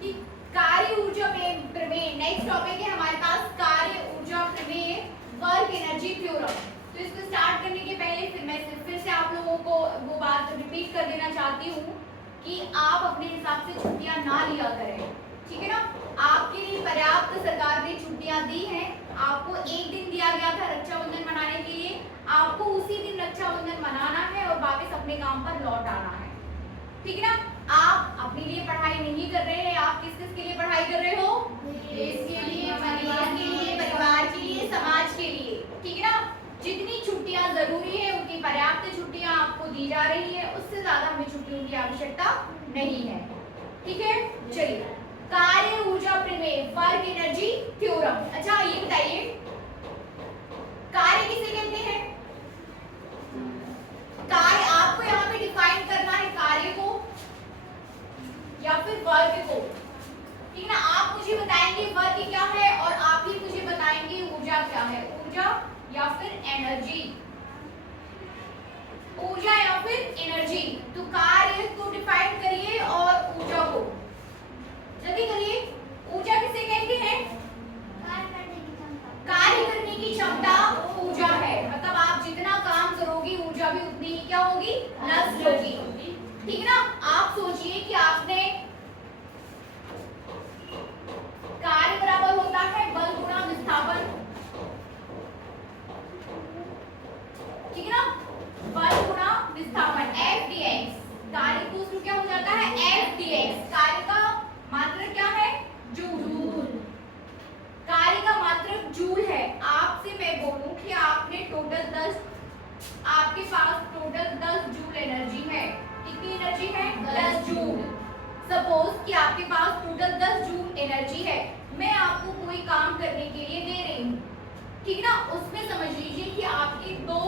कि कार्य ऊर्जा प्रमेय नेक्स्ट टॉपिक है हमारे पास कार्य ऊर्जा प्रमेय वर्क एनर्जी थ्योरम। तो इसको स्टार्ट करने के पहले फिर से आप लोगों को वो बात रिपीट कर देना चाहती हूँ कि आप अपने हिसाब से छुट्टियां ना लिया करें, ठीक है ना। आपके लिए पर्याप्त सरकार ने छुट्टियां दी हैं। आपको एक दिन दिया गया था रक्षाबंधन मनाने के लिए, आपको उसी दिन रक्षाबंधन मनाना है और वापस अपने काम पर लौट आना है, ठीक है ना। आप अपने लिए पढ़ाई नहीं कर रहे हैं, आप किस के लिए पढ़ाई कर रहे हो? देश के लिए, परिवार के लिए, परिवार के लिए, समाज के लिए, ठीक है ना। जितनी छुट्टियां जरूरी है उतनी पर्याप्त छुट्टियां आपको दी जा रही है, उससे ज्यादा हमें छुट्टियों की आवश्यकता नहीं है, ठीक है। चलिए, कार्य ऊर्जा प्रमेय वर्क एनर्जी थ्योरम। अच्छा ये बताइए कार्य किसे कहते हैं? कार्य आपको यहाँ पे डिफाइन करना है, कार्य को या फिर वर्क को, ठीक है ना। आप मुझे बताएंगे वर्क क्या है और आप ही मुझे बताएंगे ऊर्जा क्या है, ऊर्जा या फिर एनर्जी, ऊर्जा या फिर एनर्जी। तो कार्य को डिफाइन करिए और ऊर्जा को जल्दी करिए। ऊर्जा किसे कहते हैं? कार्य करने की क्षमता ऊर्जा है, मतलब आप जितना काम करोगे ऊर्जा भी उतनी ही क्या होगी? नष्ट होगी, ठीक है ना। आप सोचिए कि आपने कार्य बराबर होता है बल गुणा विस्थापन, ठीक है ना। बल गुणा विस्थापन F dx, कार्य को सूत्र क्या हो जाता है? F dx। कार्य का मात्रक क्या है? जूल। कार्य का मात्रक जूल है। आपसे मैं बोलूं कि आपने टोटल 10, आपके पास टोटल 10 जूल एनर्जी है। कितनी एनर्जी है? 10 जूल। सपोज कि आपके पास टोटल 10 जूल एनर्जी है, मैं आपको कोई काम करने के लिए दे रही हूँ, ठीक ना। उसमें समझ लीजिए कि आपकी दो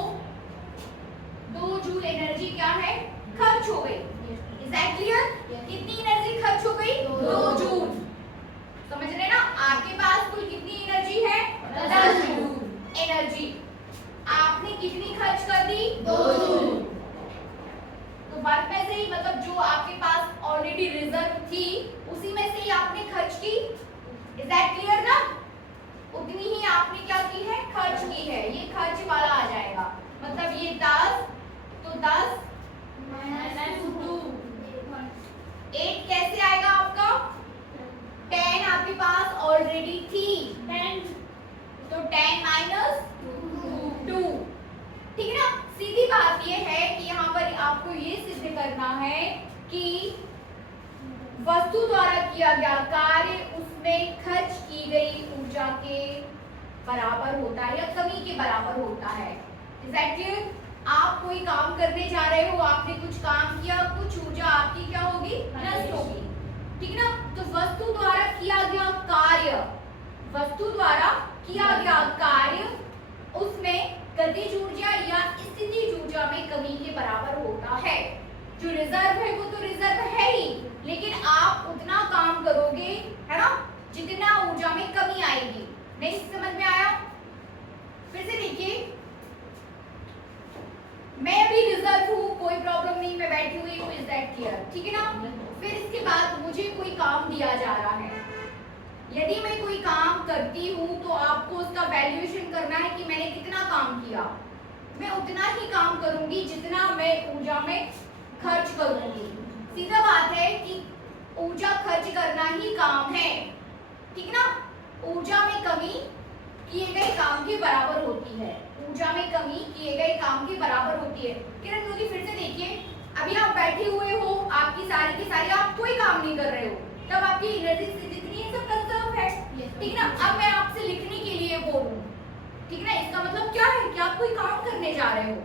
जूल एनर्जी क्या है? खर्च हो गई। Is that clear? कितनी एनर्जी खर्च हो गई? 2 जूल। समझ रहे ना? आपके पास कुल कितनी एनर्जी है? 10 जूल एनर्जी। आपने कितनी खर्च कर दी? 2 जूल। तो वर्क में से ही, मतलब जो आपके पास ऑलरेडी रिजर्व थी उसी में से ही आपने खर्च की। इज दैट क्लियर ना? उतनी ही आपने क्या की है? खर्च की है। ये खर्च वाला आ जाएगा, मतलब ये 10, तो 10 - 2 8 कैसे आएगा आपका? 10 आपके पास ऑलरेडी थी, 10, तो 10 - 2, ठीक है ना। सीधी बात ये है कि यहाँ पर आपको ये सिद्ध करना है कि वस्तु द्वारा किया गया कार्य उसमें खर्च की गई ऊर्जा के बराबर होता है या कमी के बराबर होता है। Is that clear? आप कोई काम करने जा रहे हो, आपने कुछ काम किया, कुछ ऊर्जा आपकी क्या होगी? नष्ट होगी, ठीक है ना। तो वस्तु द्वारा किया गया कार्य, वस्तु द्वारा किया गया कार्य उसमें गतिज ऊर्जा या स्थितिज ऊर्जा में कमी के बराबर होता है। जो रिजर्व है वो तो रिजर्व है ही, लेकिन आप उतना काम करोगे, है ना, जितना ऊर्जा में कमी आएगी। नहीं समझ में आया? फिर से देखिए, मैं अभी रिजर्व हूँ, कोई प्रॉब्लम नहीं, मैं बैठी हुई हूँ। Is that clear? ठीक है ना। फिर इसके बाद मुझे कोई काम दिया जा रहा है। यदि मैं कोई काम करती हूँ तो आपको उसका वैल्यूएशन करना है कि मैंने कितना काम किया। मैं उतना ही काम करूंगी जितना मैं ऊर्जा में खर्च करूंगी। सीधा बात है कि ऊर्जा खर्च करना ही काम है, ठीक है ना। ऊर्जा में कमी किए गए काम के बराबर होती है, ऊर्जा में कमी किए गए काम के बराबर होती है। किरण मोदी फिर से देखिए, अभी आप बैठे हुए हो, आपकी सारी की सारी, आप कोई काम नहीं कर रहे हो, तब आपकी एनर्जी जितनी है सब कंजर्व है, ठीक ना। अब मैं आपसे लिखने के लिए बोलूं, ठीक ना, इसका मतलब क्या है कि आप कोई काम करने जा रहे हो,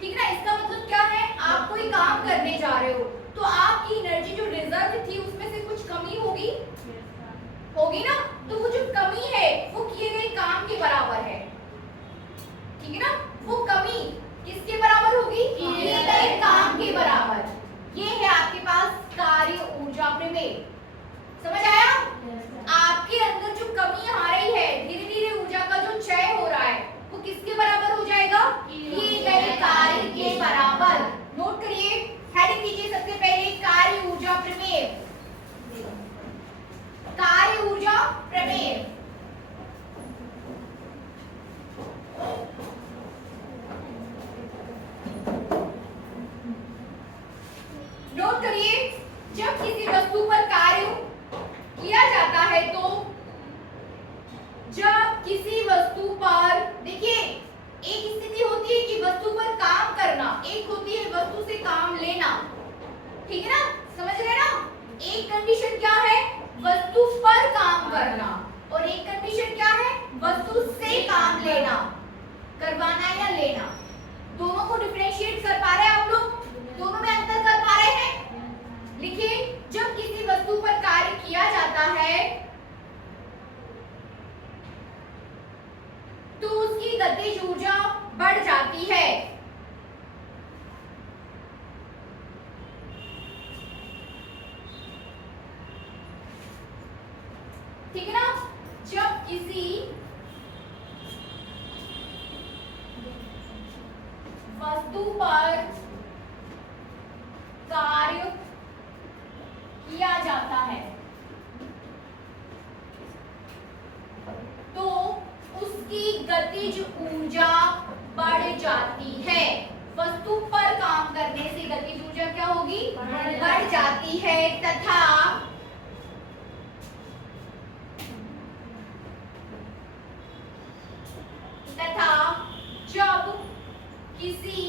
ठीक ना। इसका मतलब क्या है? आप कोई काम करने जा रहे हो, तो आपकी एनर्जी जो रिजर्व थी उसमें से कुछ कमी होगी, होगी ना। तो वो जो कमी है वो किए गए काम के बराबर है, ठीक है ना। वो कमी किसके बराबर होगी? किए गए काम के बराबर। ये है आपके पास कार्य ऊर्जा प्रमेय। समझ आया? आपके अंदर जो कमी आ रही है, धीरे धीरे ऊर्जा का जो क्षय हो रहा है, वो किसके बराबर हो जाएगा? किए गए कार्य के बराबर। नोट करिए, हेडिंग कीजिए सबसे पहले कार्य ऊर्जा प्रमेय। नोट करिए, जब किसी वस्तु पर कार्य किया जाता है तो जब किसी वस्तु पर, देखिए एक स्थिति होती है कि वस्तु पर काम करना, एक होती है वस्तु से काम लेना, ठीक है ना, समझ रहे ना। एक कंडीशन क्या है, वस्तु पर काम करना, और एक कंडीशन क्या है, वस्तु से काम लेना, करवाना या लेना। दोनों को डिफरेंशिएट कर पा रहे हैं आप लोग, दोनों में अंतर कर पा रहे हैं। लिखिए, जब किसी वस्तु पर कार्य किया जाता है तो उसकी गतिज ऊर्जा बढ़ जाती है। ठीक है ना, जब किसी वस्तु पर कार्य किया जाता है तो उसकी गतिज ऊर्जा बढ़ जाती है। वस्तु पर काम करने से गतिज ऊर्जा क्या होगी, बढ़ जाती है। तथा जब किसी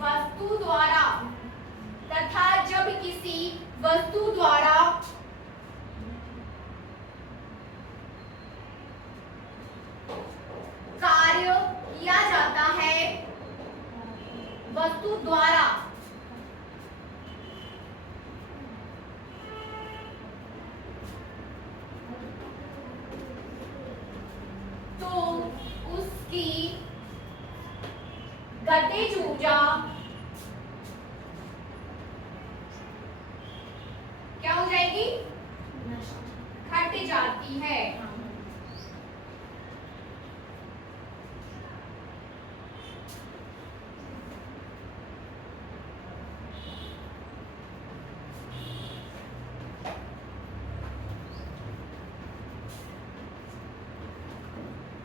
वस्तु द्वारा कार्य किया जाता है, वस्तु द्वारा तो उसकी गतिज ऊर्जा क्या हो जाएगी, घट जाती है।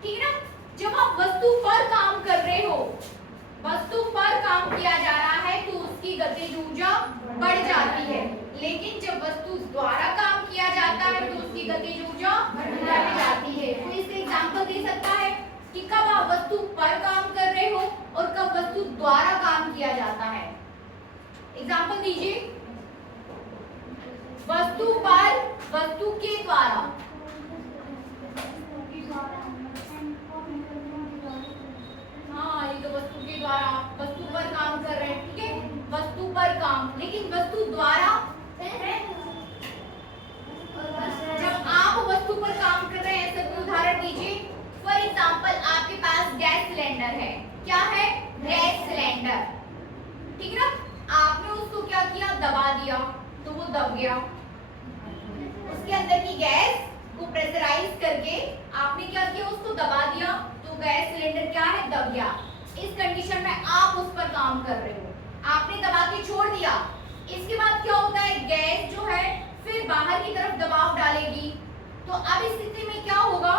ठीक है ना, जब आप वस्तु पर काम कर रहे हो, वस्तु पर काम किया जा रहा है तो उसकी गतिज ऊर्जा बढ़ जाती है, लेकिन जब वस्तु द्वारा काम किया जाता है तो उसकी गतिज ऊर्जा घट जाती है। तो इससे एग्जांपल दे सकता है कि कब आप वस्तु पर काम कर रहे हो और कब वस्तु द्वारा काम किया जाता है। एग्जांपल दीजिए, वस्तु पर, वस्तु के द्वारा, हाँ ये तो वस्तु के द्वारा, वस्तु पर काम कर रहे हैं, ठीक है, वस्तु पर काम। लेकिन वस्तु द्वारा, जब आप वस्तु पर काम कर रहे हैं, ऐसा उदाहरण दीजिए। फॉर एग्जांपल, आपके पास गैस सिलेंडर है, क्या है, गैस सिलेंडर, ठीक है ना, आपने उसको क्या किया, दबा दिया तो वो दब गया। उसके अंदर की गैस को प्रेशराइज करके आपने क्या किया, उसको दबा दिया तो गैस सिलेंडर क्या है, दब गया। इस कंडीशन में आप उस पर काम कर रहे हो, आपने दबा के छोड़ दिया। इसके बाद क्या होता है, गैस जो है फिर बाहर की तरफ दबाव डालेगी। तो अब इस स्थिति में क्या होगा,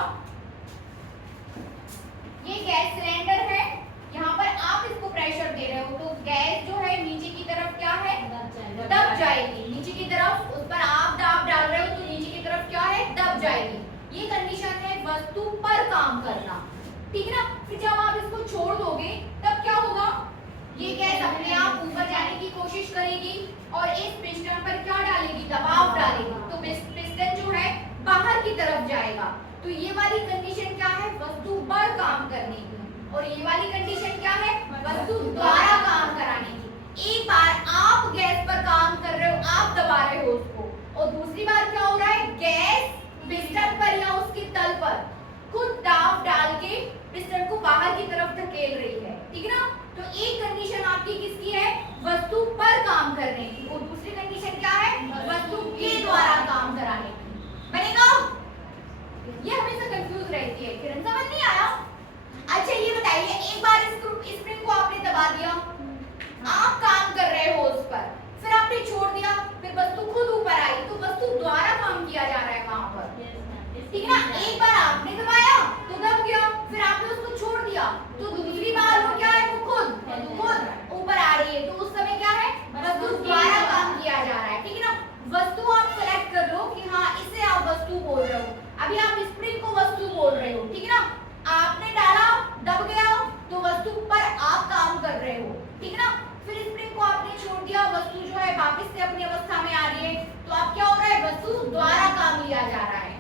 ये गैस सिलेंडर है, यहाँ पर आप इसको प्रेशर दे रहे हो तो गैस जो है नीचे की तरफ क्या है, दब जाएगी। नीचे की तरफ उस पर आप दाब डाल रहे हो तो नीचे की तरफ क्या है, दब जाएगी। ये कंडीशन है वस्तु पर काम करना, ठीक है ना। फिर जब आप इसको छोड़ दोगे तब क्या होगा, ये गैस अपने आप ऊपर जाने की कोशिश करेगी और इस पिस्टन पर क्या डालेगी, दबाव डालेगी, तो पिस्टन जो है बाहर की तरफ जाएगा। तो ये वाली कंडीशन क्या है, वस्तु पर काम करने की, और ये वाली कंडीशन क्या है, वस्तु द्वारा काम कराने की। एक बार आप गैस पर काम कर रहे हो, आप दबा रहे हो उसको, और दूसरी बार क्या हो रहा है, गैस पिस्टन पर या उसके तल पर खुद दाब डाल के पिस्टन को बाहर की तरफ धकेल रही है, ठीक है ना। तो एक कंडीशन आपकी किसकी है, वस्तु पर काम करने की, और दूसरी कंडीशन क्या है, वस्तु के द्वारा काम कराने की। बनेगा, ये हमेशा कंफ्यूज रहती है, किरण समझ नहीं आया। अच्छा ये बताइए, एक बार इस स्प्रिंग को आपने दबा दिया, वस्तु द्वारा काम लिया जा रहा है।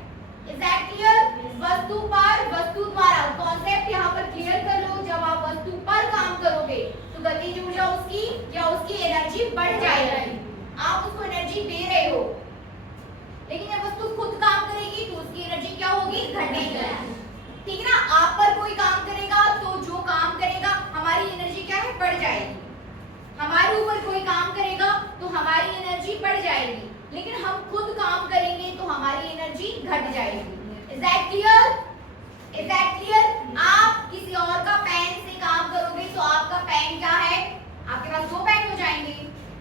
Is that clear? वस्तु पर वस्तु द्वारा, कॉन्सेप्ट यहाँ पर क्लियर कर लो। जब आप वस्तु पर काम करोगे तो गतिज ऊर्जा उसकी या उसकी एनर्जी बढ़ जाएगी। आप उसको एनर्जी दे रहे हो, लेकिन जब वस्तु खुद काम करेगी तो उसकी एनर्जी क्या होगी? घटेगी। ठीक है ना? आप पर कोई काम करेगा तो जो काम करेगा हमारी एनर्जी क्या है? बढ़ जाएगी। हमारे ऊपर कोई काम करेगा तो हमारी एनर्जी बढ़ जाएगी, लेकिन हम खुद काम करेंगे तो हमारी एनर्जी घट जाएगी। Is that clear? Is that clear? आप किसी और का पेन से काम करोगे तो आपका पेन क्या है? आपके पास 2 पेन हो जाएंगे,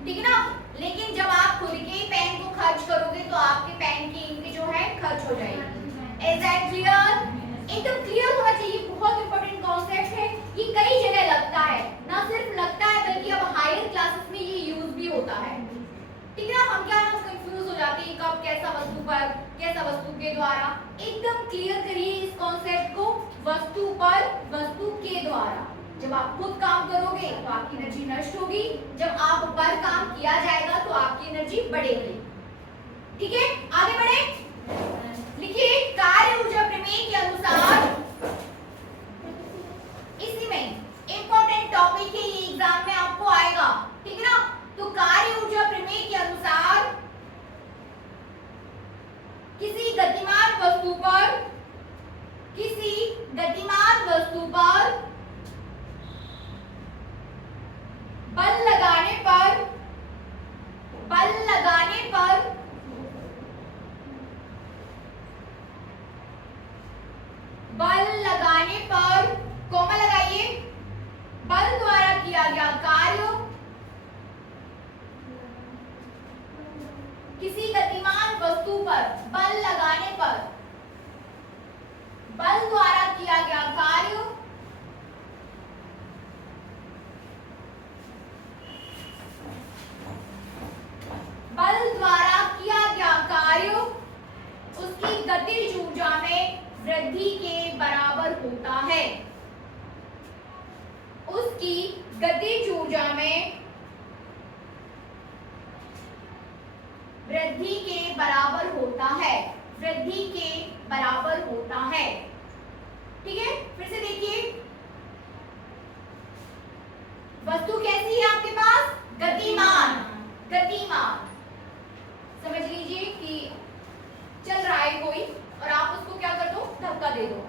ठीक है ना? लेकिन जब आप खुद के पेन को खर्च करोगे तो आपके पेन की इंक जो है खर्च हो जाएगी। Is that clear? एकदम क्लियर होना चाहिए, बहुत इंपॉर्टेंट कॉन्सेप्ट है। ये कई जगह लगता है, ना सिर्फ लगता है बल्कि अब हायर क्लासेस में ये यूज भी होता है। ठीक है ना? हम क्या कंफ्यूज हो जाते हैं कब कैसा वस्तु पर, कैसा वस्तु के द्वारा। एकदम क्लियर करिए इस कॉन्सेप्ट को, वस्तु पर वस्तु के द्वारा। जब आप खुद काम करोगे तो आपकी एनर्जी नष्ट होगी, जब आप पर काम किया जाएगा तो आपकी एनर्जी बढ़ेगी। ठीक है, आगे बढ़े। लिखिए कार्य ऊर्जा प्रमेय के अनुसार, इसी में इंपॉर्टेंट टॉपिक है, ये एग्जाम में आपको आएगा। ठीक है ना? तो कार्य ऊर्जा प्रमेय के अनुसार किसी गतिमान वस्तु पर, किसी गतिमान वस्तु पर बल लगाने पर, बल लगाने पर बल लगाने पर, कॉमा लगाइए, बल द्वारा किया गया कार्य, किसी गतिमान वस्तु पर बल लगाने पर, बल द्वारा किया गया कार्य बल द्वारा किया गया कार्य उसकी गतिज ऊर्जा में वृद्धि के बराबर होता है। उसकी गतिज ऊर्जा में वृद्धि के बराबर होता है, वृद्धि के बराबर होता है। ठीक है, फिर से देखिए, वस्तु कैसी है आपके पास? गतिमान। गतिमान समझ लीजिए कि चल रहा है कोई और आप उसको क्या कर दो? धक्का दे दो,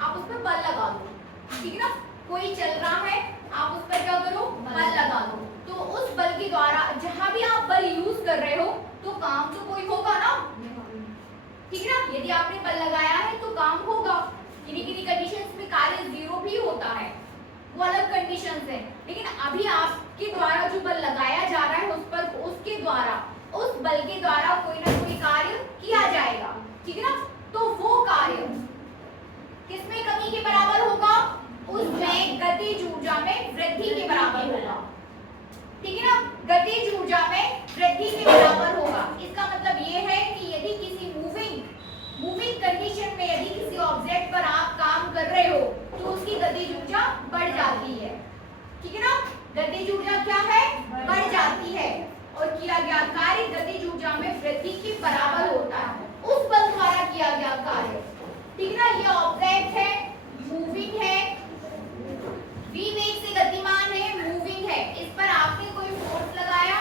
आप उस पर बल लगा दो। ठीक है ना? कोई चल रहा है, आप उस पर क्या करो? बल लगा दो। तो उस बल के द्वारा जहां भी आप बल यूज कर रहे हो तो काम तो कोई होगा ना। ठीक है ना? यदि आपने बल लगाया है तो काम होगा। किन्हीं कंडीशंस में कार्य 0 भी होता है, वो अलग कंडीशंस है। लेकिन अभी आपके द्वारा जो बल लगाया जा रहा है उस पर, उसके द्वारा, उस बल के द्वारा कोई ना कोई कार्य किया जाएगा। ठीक है ना? तो वो कार्य किसमें कमी के बराबर होगा? उसमें गतिज ऊर्जा में वृद्धि के बराबर होगा। ठीक है ना? गतिज ऊर्जा में वृद्धि के बराबर होगा। इसका मतलब ये है कि यदि किसी मूविंग कंडीशन में यदि किसी ऑब्जेक्ट पर आप काम कर रहे हो तो उसकी गतिज ऊर्जा बढ़ जाती है। ठीक है ना? गतिज ऊर्जा क्या है? बढ़ जाती है और किया गया कार्य गतिज ऊर्जा में वृद्धि के बराबर होता है, उस बल द्वारा किया गया कार्य। ठीक है ना? ये ऑब्जेक्ट है, मूविंग है, v वेग से गतिमान है, मूविंग है, इस पर आपने कोई फोर्स लगाया,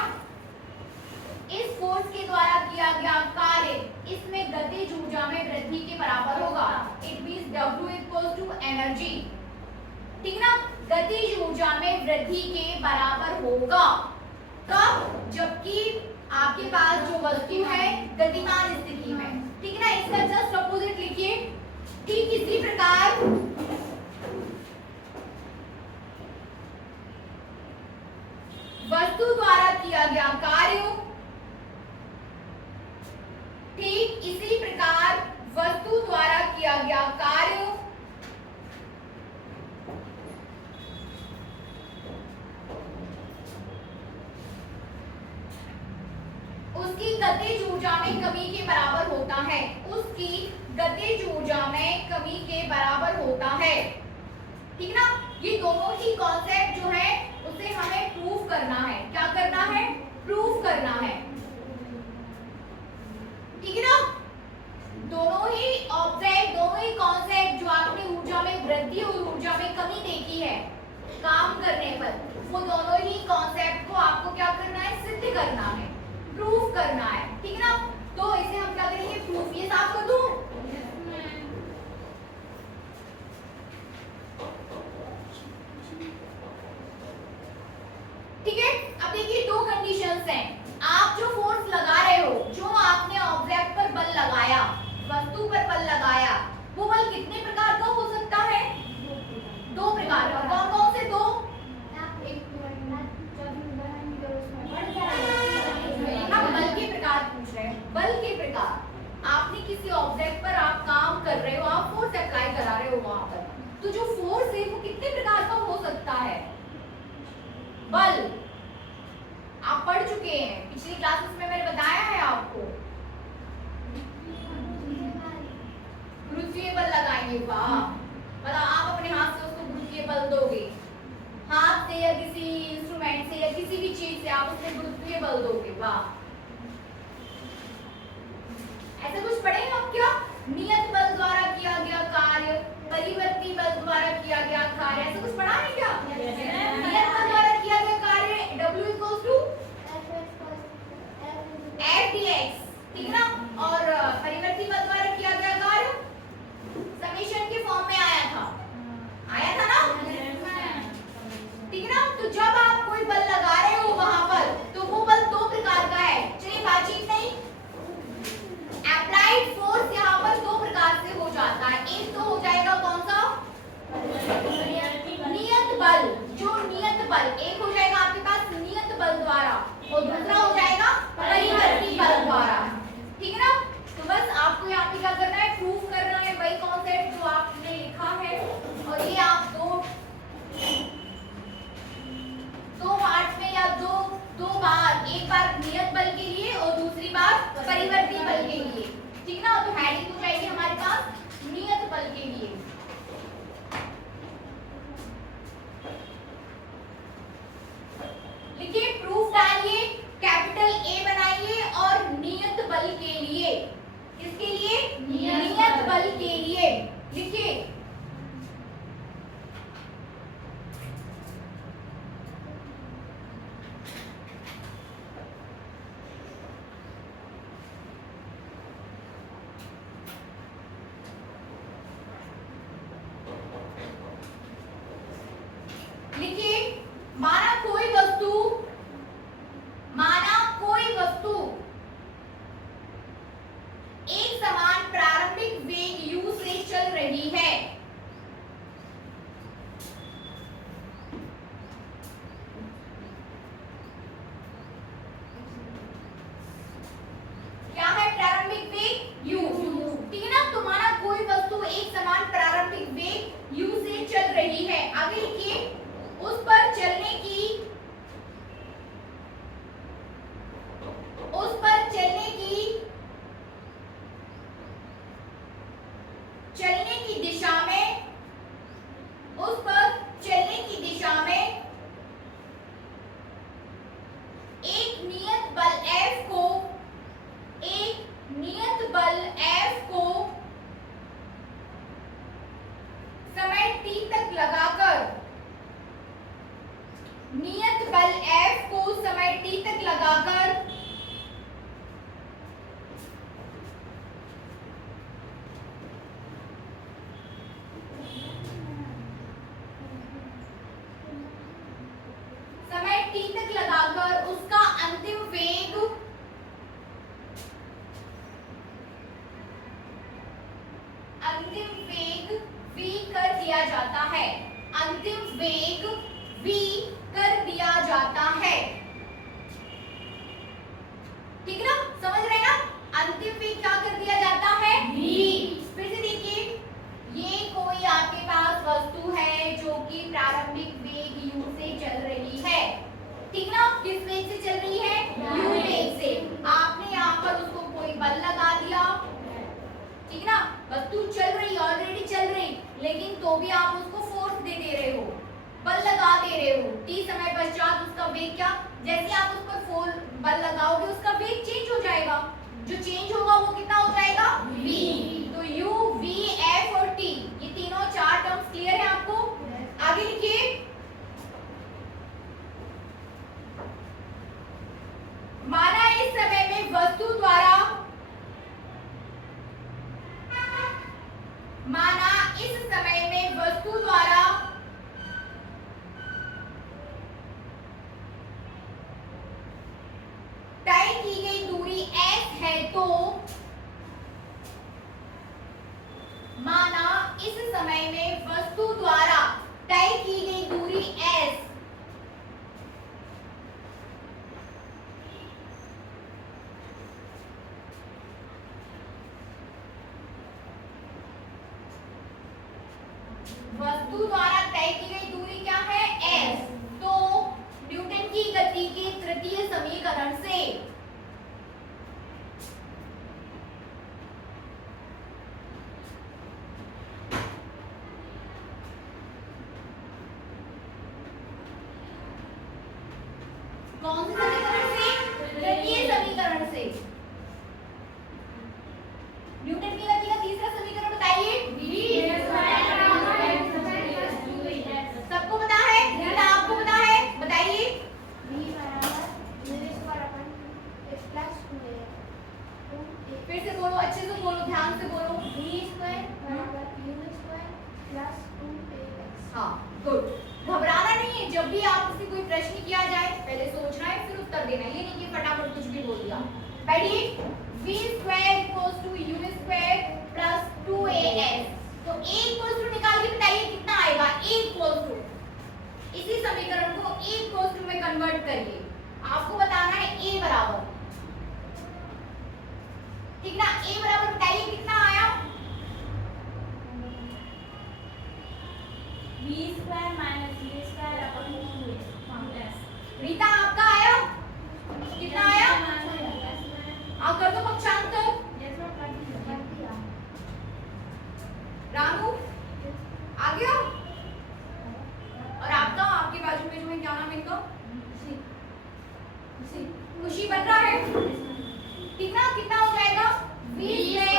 इस फोर्स के द्वारा किया गया कार्य इसमें गतिज ऊर्जा में वृद्धि के बराबर होगा। It means W equals to energy. ठीक है ना? गतिज ऊर्जा में वृद्धि के बराबर होगा। कब? जबकि आपके पास जो वस्तु है गतिमान स्थिति में। ठीक है ना? इसका जस्ट अपोजिट लिखिए। ठीक इसी प्रकार वस्तु द्वारा किया गया कार्य, ठीक इसी प्रकार वस्तु द्वारा किया गया कार्य उसकी गतिज ऊर्जा में कमी के बराबर होता है। उसकी गतिज ऊर्जा में कमी के बराबर होता है। ठीक ना? ये दोनों ही कॉन्सेप्ट जो है उसे हमें प्रूफ करना है। क्या करना है? प्रूफ करना है। ठीक है ना? फोर्स हैं। आप जो फोर्स लगा रहे हो, जो आपने ऑब्जेक्ट पर बल लगाया, वस्तु पर बल लगाया, वो बल कितने प्रकार का हो सकता है? दो प्रकार का। कौन कौन से दो? हम बल के प्रकार पूछ रहे हैं। बल के प्रकार, आपने किसी ऑब्जेक्ट पर आप काम कर रहे हो, आप फोर्स अप्लाई करा रहे हो वहां पर, तो जो फोर्स है वो कितने प्रकार का हो सकता है? बल आप पढ़ चुके हैं, पिछली क्लासेस में मैंने बताया है आपको। गुरुत्वीय बल लगाएंगे, वाह, मतलब आप अपने हाथ से उसको गुरुत्वीय बल दोगे, हाथ से या किसी इंस्ट्रूमेंट से या किसी भी चीज से आप उसको गुरुत्वीय बल दोगे, वाह। ऐसा कुछ पढ़ेंगे हम क्या? नियत बल द्वारा किया गया कार्य, परिवर्ती बल द्वारा किया गया कार्य, ऐसा कुछ पढ़ा है क्या? नियत बल द्वारा किया गया कार्य W = F/dx, ठीक ना? और परिवर्ती बल द्वारा किया गया कार्य समेशन के फॉर्म में आया था ना? ठीक है ना? तो जब आप कोई बल लगा रहे हो वहां पर, तो वो बल दो प्रकार का है। चलिए बातचीत नहीं, अप्लाइड फोर्स यहाँ पर दो प्रकार से हो जाता है। एक तो हो जाएगा कौन सा? नियत बल, जो नियत बल, एक हो जाएगा आपके पास नियत बल द्वारा और दूसरा हो जाएगा परिवर्ती बल द्वारा, ठीक है ना? तो बस आपको यहाँ पे क्या करना है? प्रूफ करना है वही कॉन्सेप्ट जो आपने लिखा है, और ये आप दो पार्ट में या दो बार, एक बार नियत बल के लिए और दूसरी बार परिवर्ती बल के लिए, ठीक ना? तो हेडिंग हो जाएगी हमारे पास नियत बल के लिए। लिखिए, प्रूफ डालिए, कैपिटल A बनाइए और नियत बल के लिए, किसके लिए? नियत बल के लिए लिखिए। लिखिए, माना कोई वस्तु एक समान प्रारंभिक वेग u से चल रही है। क्या है प्रारंभिक वेग? u, ठीक है ना? तो माना कोई वस्तु एक समान प्रारंभिक वेग u से चल रही है। आगे लिखिए, उस पर चलने की दिशा में, उस पर चलने की दिशा में एक नियत बल F को समय t तक लगाकर, नियत बल F को समय t तक लगाकर उसका अंतिम वेग v कर दिया जाता है। अंतिम वेग v कर दिया जाता है, ठीक ना? समझ रहे ना? अंतिम वेग क्या कर दिया जाता है? v। फिर से देखिए, ये कोई आपके पास वस्तु है जो कि प्रारंभिक वेग u से चल रही है, ठीक ना? किस वेग से चल रही है? u वेग से। आपने यहाँ पर उसको कोई बल लगा दिया, ठीक ना? वस्तु चल रही, ऑलरेडी चल रही, लेकिन तो भी आप उसको फोर्स दे रहे हो, बल लगा दे रहे हो। t समय पश्चात उसका वेग क्या, जैसे आप उस पर बल लगाओगे उसका वेग चेंज हो जाएगा। जो चेंज होगा वो कितना हो जाएगा? v। तो u, v, f और t, ये तीनों चार टर्म्स क्लियर है आपको? आगे लिखिए, माना इस समय में वस्तु द्वारा, माना इस समय में वस्तु द्वारा तो माना इस समय में वस्तु द्वारा तय की गई दूरी s वस्तु द्वारा तय की गई दूरी क्या है s, तो न्यूटन की गति के तृतीय समीकरण से कौन से समीकरण से? तृतीय समीकरण से। न्यूटन की गति का तीसरा समीकरण बताइए। सबको पता है? नीता आपको पता है? बताइए। फिर से बोलो, अच्छे से बोलो, ध्यान से बोलो। हाँ, गुड। घबराना नहीं है, जब भी आपसे कोई प्रश्न किया जाए पहले सोचना है फिर उत्तर देना है, ये नहीं कि फटाफट कुछ भी बोल दिया। बैठिए। v² = u² + 2as, तो a निकाल के बताइए कितना आएगा। a इसी समीकरण को a में कन्वर्ट करिए, आपको बताना है a बराबर, ठीक ना। a बराबर बताइए कितना आया। रीता आपका आया कितना आया? आप कर दो पक्षांतर। रामू आ गया? और आपका, आपके बाजू में जो है क्या नाम है इनका? खुशी बन रहा है, ठीक ना। कितना हो जाएगा? v²